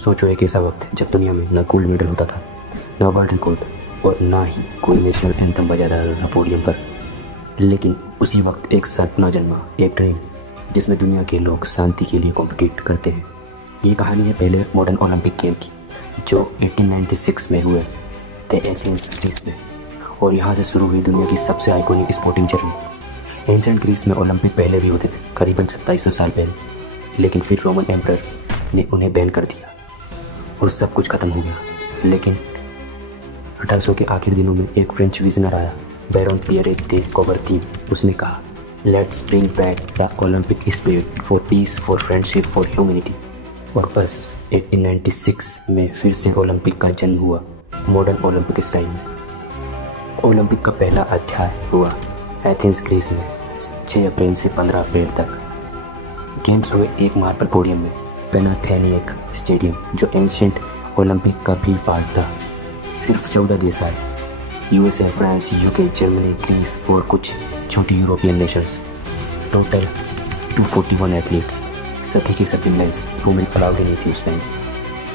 सोचो एक ऐसा वक्त जब दुनिया में ना गोल्ड मेडल होता था, ना वर्ल्ड रिकॉर्ड और ना ही कोई नेशनल एंथम बजा रहा था पोडियम पर। लेकिन उसी वक्त एक सपना जन्मा, एक ड्रीम जिसमें दुनिया के लोग शांति के लिए कॉम्पिटिट करते हैं। ये कहानी है पहले मॉडर्न ओलंपिक गेम की, जो 1896 में हुए थे एथेंस ग्रीस में, और यहाँ से शुरू हुई दुनिया की सबसे iconic sporting journey. Ancient Greece में ओलंपिक पहले भी होते थे, करीबन 2700 साल पहले, लेकिन फिर रोमन एम्परर ने उन्हें बैन कर दिया और सब कुछ खत्म हो गया। लेकिन 1800 के आखिरी दिनों में एक फ्रेंच विजनर आया, बैरन पियरे दे कौबरतीन। उसने कहा, let's bring back the Olympic spirit for piece, for friendship, for humanity. और बस 1896 में फिर से ओलंपिक का जन्म हुआ, मॉडर्न ओलंपिक स्टाइल में। ओलंपिक का पहला अध्याय हुआ एथेंस ग्रीस में 6 अप्रैल से 15 अप्रैल तक। गेम्स हुए एक मार्बल पोडियम में, पैनाथेनिक स्टेडियम, जो एंशिएंट ओलंपिक का भी पार्ट था। सिर्फ 14 देश आए, USA, France, UK, Germany, Greece और कुछ छोटी यूरोपियन नेशंस। टोटल 241 एथलीट्स, सभी के सभी मेंस, वुमेन अलाउड ही नहीं थी उस टाइम।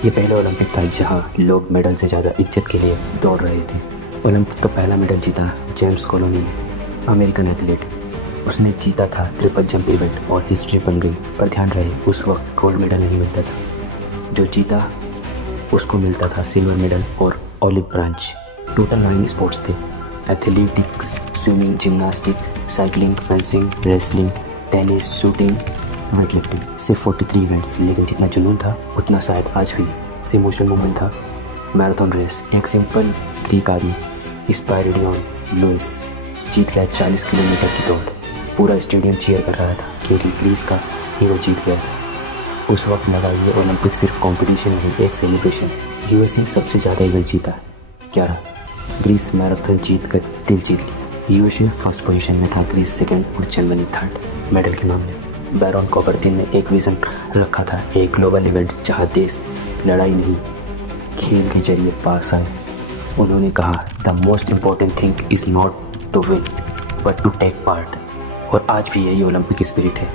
ये पहला ओलंपिक था जहां लोग मेडल से ज़्यादा इज्जत के लिए दौड़ रहे थे। ओलंपिक का पहला मेडल जीता जेम्स कॉलोनी ने, अमेरिकन एथलीट। उसने जीता था ट्रिपल जंप इवेंट और हिस्ट्री बन गई। पर ध्यान रहे, उस वक्त गोल्ड मेडल नहीं मिलता था, जो जीता उसको मिलता था सिल्वर मेडल और ऑलिव ब्रांच। टोटल 9 स्पोर्ट्स थे, athletics, swimming, gymnastic, cycling, fencing, wrestling, tennis, shooting, weight lifting. सिर्फ 43 इवेंट्स, लेकिन जितना जुनून था उतना शायद आज भी नहीं। इमोशनल मोमेंट था। मैराथन रेस, एक सिंपल ग्रीक आदमी स्पायरिडियन लुइस जीत गया 40 किलोमीटर की दौड़। पूरा स्टेडियम चीयर कर रहा था क्योंकि ग्रीस का हीरो जीत गया था। उस वक्त लगा ये ओलंपिक सिर्फ कंपटीशन नहीं, एक सेलिब्रेशन। यूएसए सबसे ज़्यादा इवेंट जीता 11, ग्रीस मैराथन जीत कर दिल जीत लिया। यूएसए फर्स्ट पोजीशन में था, ग्रीस सेकंड और जर्मनी थर्ड मेडल के मामले। बैरन कौबरतीन ने एक विजन रखा था, एक ग्लोबल इवेंट जहां देश लड़ाई नहीं खेल के जरिए पास आए। उन्होंने कहा, the most important thing is not to win but to take part. और आज भी यही ओलंपिक स्पिरिट है।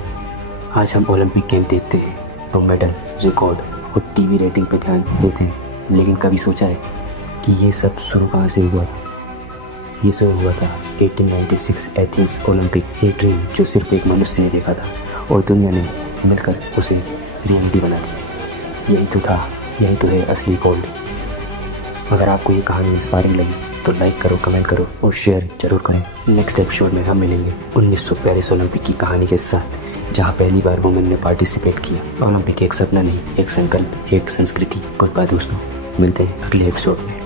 आज हम ओलंपिक गेम देखते हैं तो मेडल, रिकॉर्ड और टीवी रेटिंग पे ध्यान देते हैं, लेकिन कभी सोचा है कि ये सब शुरू कहाँ से हुआ? ये शुरू हुआ था 1896 एथेंस ओलंपिक, एक ड्रीम जो सिर्फ एक मनुष्य ने देखा था और दुनिया ने मिलकर उसे रियलिटी बना दी। यही तो था, यही तो है असली गोल्ड। अगर आपको ये कहानी इंस्पायरिंग लगी तो लाइक करो, कमेंट करो और शेयर जरूर करें। नेक्स्ट एपिसोड में हम मिलेंगे 1942 ओलंपिक की कहानी के साथ, जहां पहली बार वुमेन ने पार्टिसिपेट किया। ओलंपिक एक सपना नहीं, एक संकल्प, एक संस्कृति। गुड बाय दोस्तों, मिलते हैं अगले एपिसोड में।